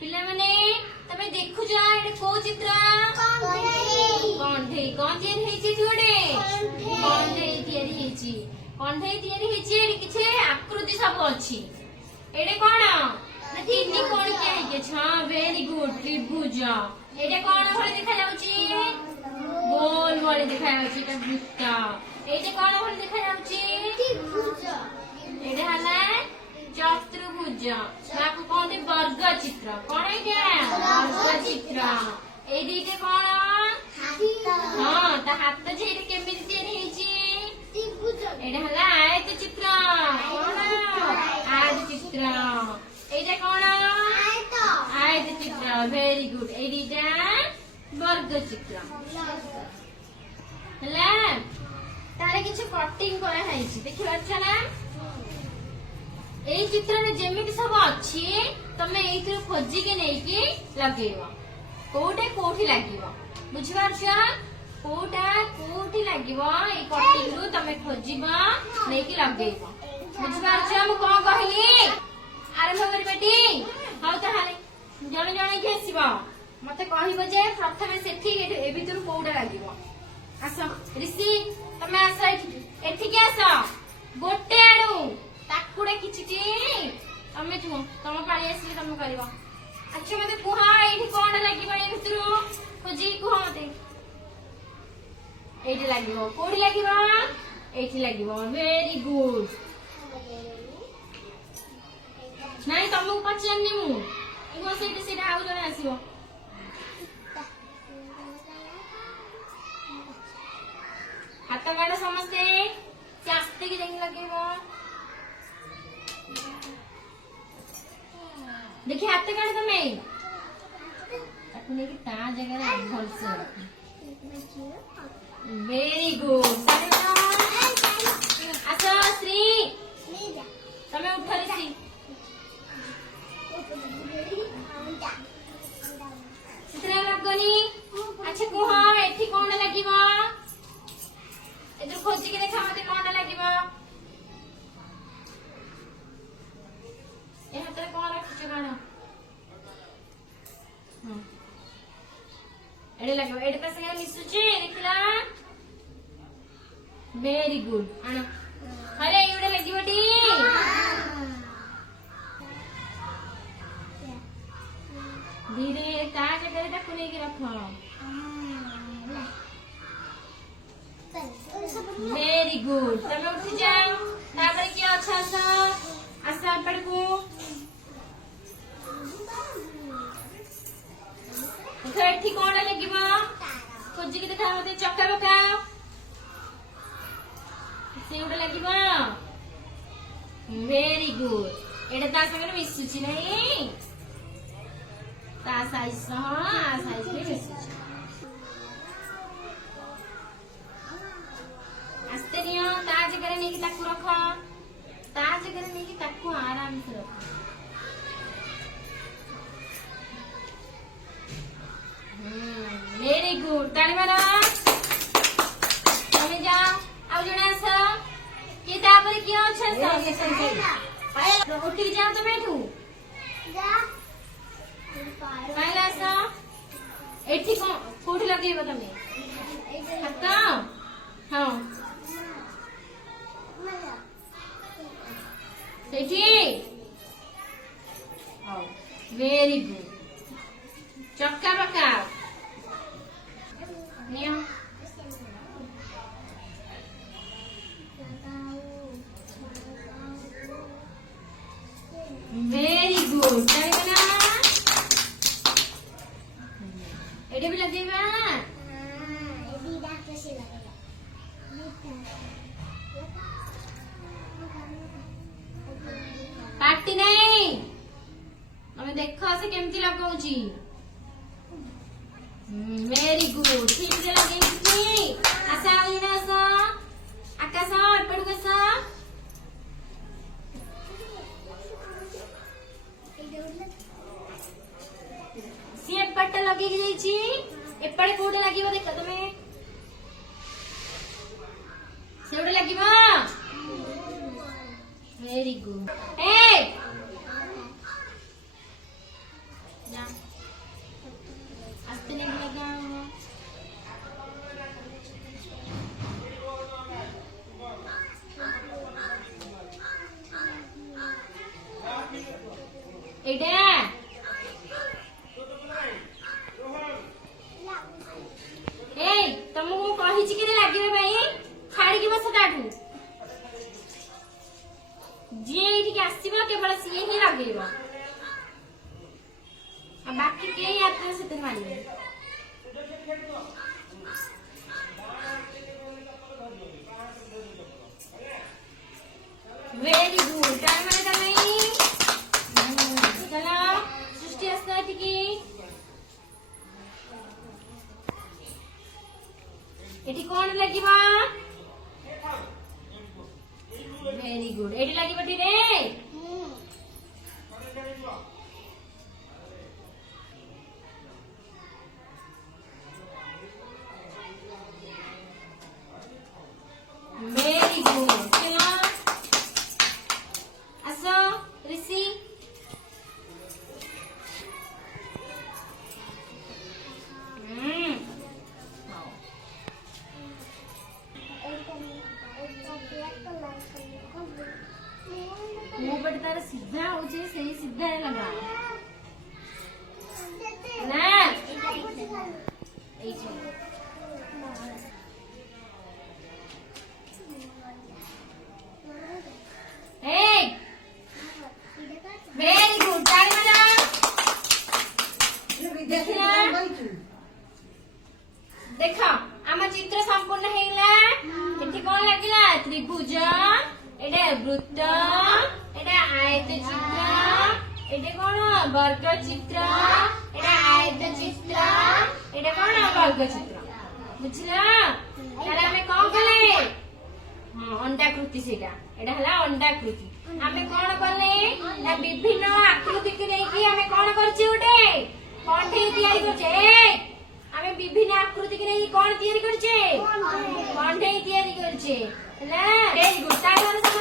पिला माने तमे देखु जा एटे को चित्र कंठे कोन तयारी हेची जोडे कंठे तयारी हेची कंठे तयारी हेची एटे किछे आकृति सब अछि एटे कोन ना तीन कोन के हेके छ वेरी गुड त्रिभुज एटे कोन भले देखा जाउची गोल भले देखा जाउची एटा वृत्त एटे कोन भले देखा जाउची त्रिभुज एटे हला चतुर्भुज ताको कहते वर्ग चित्र कोन है क्या वर्ग चित्र ए दीटे कोन हां ता हाथ जे केमिति तयारी हेची त्रिभुज एटा हला आयत चित्र कोन आयत चित्र एटा कोन आयत चित्र वेरी गुड ए दीटा वर्ग चित्र हला तारे किछ कटिंग करा हैची देखि अच्छा ना ए चित्र में जेमिति सब अछि तमे एथि खोजी के नै कि लगेबो कोठे कोठी लागिबो बुझि पारछ कोठा कोठी लागिबो ए कटिंग रु तमे खोजिबो नै कि लगेबो बुझि पारछ हम कोन कहली आरंभ करी बेटी हाउ ताहाले जण जण के आसीबो मते कहिबो जे प्रथमे सेठी ए भितर कोठा लागिबो आसो ऋषि तमे आसो एठी के आसो गोटे आडू ताकुडे किछिटी तमे छु तम पाळी आसी तम करबो अच्छा मते कुहा एठी कोन लागिबो ए भितरु खोजी कुहा मते एठी लागिबो कोडी लागिबो एठी लागिबो वेरी गुड नाही तमु पचन्नी मु इगो सेठी सेटा आउ जने आसीबो हाथ गाड़ समस्ते आस्ते की जाई लगेबो देखिए हाथ काट तमे ताकू ने कि ता जगह रे भल से वेरी गुड अच्छा श्री तमे उठा ऋषि चित्र लगनी अच्छा को हां एठी कोन लागिबो एदर खोजी के देखा मते कोन लागिबो ए हाथ रे कोन रखछ गाना एडे लागो एडे पास के मिसुची देखला वेरी गुड आना अरे एडे लागिबोटी धीरे ता जगह ता कुने की रखो वेरी गुड तमे उठ जाओ तापर की अच्छा सा आसा पड़कू एठी कोन लागिबो खोजी के देखा मते चक्का बका से उडे लागिबो वेरी गुड एटा ता संगे मिसुची नहीं ता साइज साइज में मिसुची आस्ते नियो ता जगह ने की ताकू रखो ता जगह ने की ताकू आराम से रखो वेरी गुड ताली मारो तमे जाओ आउ जणा आसो के तापर कियो छ स उठी जाओ तमे एठू जा पाइला आसो एठी कोठी लगेबो तमे हक्का हां सेठी हां वेरी गुड चक्का बका नियो वेरी गुड ताली बना एडे भी लगेबा एडी दा कैसे लगेगा काटी नहीं हमें देखो से केमती लगाउची वेरी गुड ठीक से लगेगी आशा आइना सा आकाश एपड़ के सा सी एपड़ लगे जाई छी एपड़ कोडे लागिबो देख तमे सेउडे लागिबो वेरी गुड ए जा आस्ते नहीं लगा एडा ए तुमको कहि कि लागिबे भाई छाड़ी की बस काटू जी ये आसब केवल सी ही लगे बाकी कई आत्मा से मानवे वेरी गुड टाइम चलो सृष्टि आसता एटी कौन लगे वेरी गुड एटी लगे रे वेरी गुड चलो आसो ऋषि मुंह पर तार सीधा हो जाए सही सीधा है लगा ना वेरी गुड ताली बजाओ देखो आम चित्र संपूर्ण हेला एठी कोन लागिला त्रिभुज एडे वृत्त एडे आयत चित्र एडे कोन वर्ग चित्र एडे आयत चित्र एडे कोन वर्ग चित्र बुझला तारे हमें कोन कले हां अंडाकृति सेटा एडा हला अंडाकृति हमें कोन कले ना विभिन्न आकृति के नेकी हमें कोन करछि उठे कंठे तयारी करछे हमें विभिन्न आकृति के नेकी कोन तयारी करछे कंठे तयारी करछे हला वेरी गुड तारे